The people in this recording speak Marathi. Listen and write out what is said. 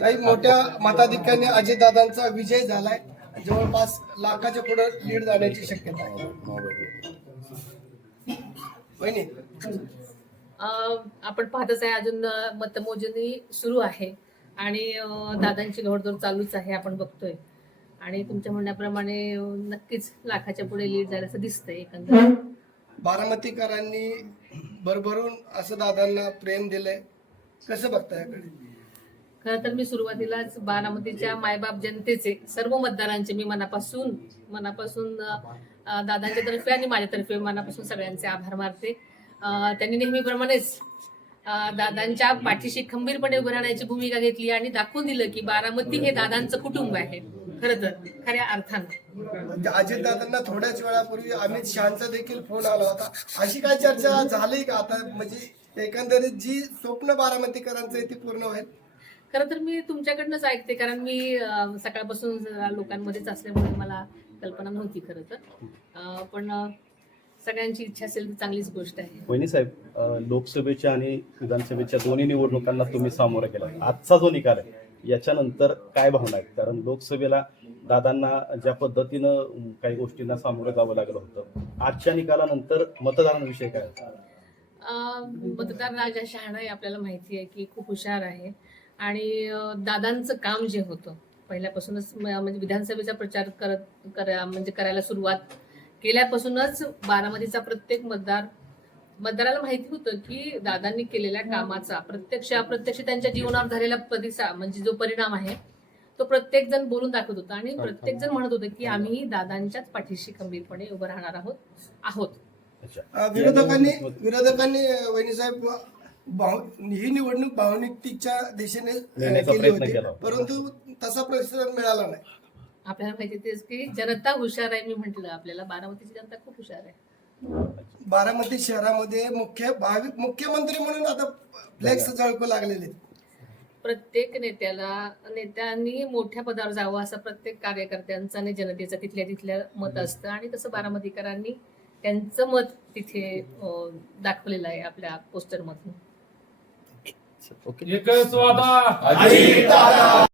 काही मोठ्या मताधिक्याने अजितदादांचा विजय झालाय. जवळपास लाखाच्या पुढे लीड जाण्याची शक्यता आहे. आपण पाहतच आहे अजून मतमोजणी सुरू आहे. आणि दादांची घोडदौड चालूच आहे आपण बघतोय. आणि तुमच्या म्हणण्याप्रमाणे नक्कीच लाखाच्या पुढे लीड झाल्याचं असं दिसतंय एकंदर बारामतीकरांनी भरभरून असं दादांना प्रेम दिलंय. कसं बघता याकडे? खरं तर मी सुरुवातीलाच बारामतीच्या मायबाप जनतेचे सर्व मतदारांचे मी मनापासून मनापासून दादांच्या तर्फे आणि माझ्यातर्फे मनापासून सगळ्यांचे आभार मानते. त्यांनी नेहमीप्रमाणेच दादांच्या पाठीशी खंबीरपणे उभं राहण्याची भूमिका घेतली आणि दाखवून दिलं की बारामती हे दादांचं कुटुंब आहे. खरं तर खऱ्या अर्थानं. म्हणजे अजितदादांना थोड्याच वेळापूर्वी अमित शहाचा देखील फोन आला होता. अशी काय चर्चा झाली का? आता म्हणजे एकंदरीत जी स्वप्न बारामतीकरांचं आहे ती पूर्ण होईल? खरं तर मी तुमच्याकडनंच ऐकते कारण मी सकाळपासून लोकांमध्येच असल्यामुळे मला कल्पना नव्हती खरं तर. पण सगळ्यांची इच्छा असेल तर चांगलीच गोष्ट आहे. वहिनी साहेब लोकसभेच्या आणि विधानसभेच्या दोन्ही निवडणुकांना तुम्ही सामोरं गेला आजचा जो निकाल आहे याच्यानंतर काय भावना आहेत? कारण लोकसभेला दादांना ज्या पद्धतीनं काही गोष्टींना सामोरं जावं लागलं होतं आजच्या निकालानंतर मतदारांविषयी काय मतदार राजा शहाणा हे आपल्याला माहिती आहे की खूप हुशार आहे. आणि दादांचं काम जे होतं पहिल्यापासूनच म- म्हणजे विधानसभेचा प्रचार करत करा म्हणजे करायला सुरुवात केल्यापासूनच बारामतीचा प्रत्येक मतदार मतदाराला माहिती होतं की दादांनी केलेल्या कामाचा प्रत्यक्ष अप्रत्यक्ष त्यांच्या जीवनावर झालेला प्रतिसाद म्हणजे जो परिणाम आहे तो प्रत्येक जण बोलून दाखवत होता. आणि प्रत्येक जण म्हणत होतं की आम्ही दादांच्याच पाठीशी खंबीरपणे उभं राहणार आहोत आहोत. विरोधकांनी विरोधकांनी अं, वहिनीसाहेब भाव- ही निवडणूक भावनिकतेच्या दिशेने केली होती. परंतु तसा प्रतिसाद मिळाला नाही. आपल्याला माहिती तेच की जनता हुशार आहे मी म्हंटल. आपल्याला बारामतीची जनता खूप हुशार आहे. बारामती शहरामध्ये मुख्य भावी मुख्यमंत्री म्हणून आता फ्लेक्स झळकू लागलेले. प्रत्येक नेत्याला नेत्यांनी मोठ्या पदावर जावं असं प्रत्येक कार्यकर्त्यांचं आणि जनतेचं तिथल्या तिथल्या मत असतं. आणि तसं बारामतीकरांनी त्यांचं मत तिथे दाखवलेलं आहे आपल्या एकच वादा.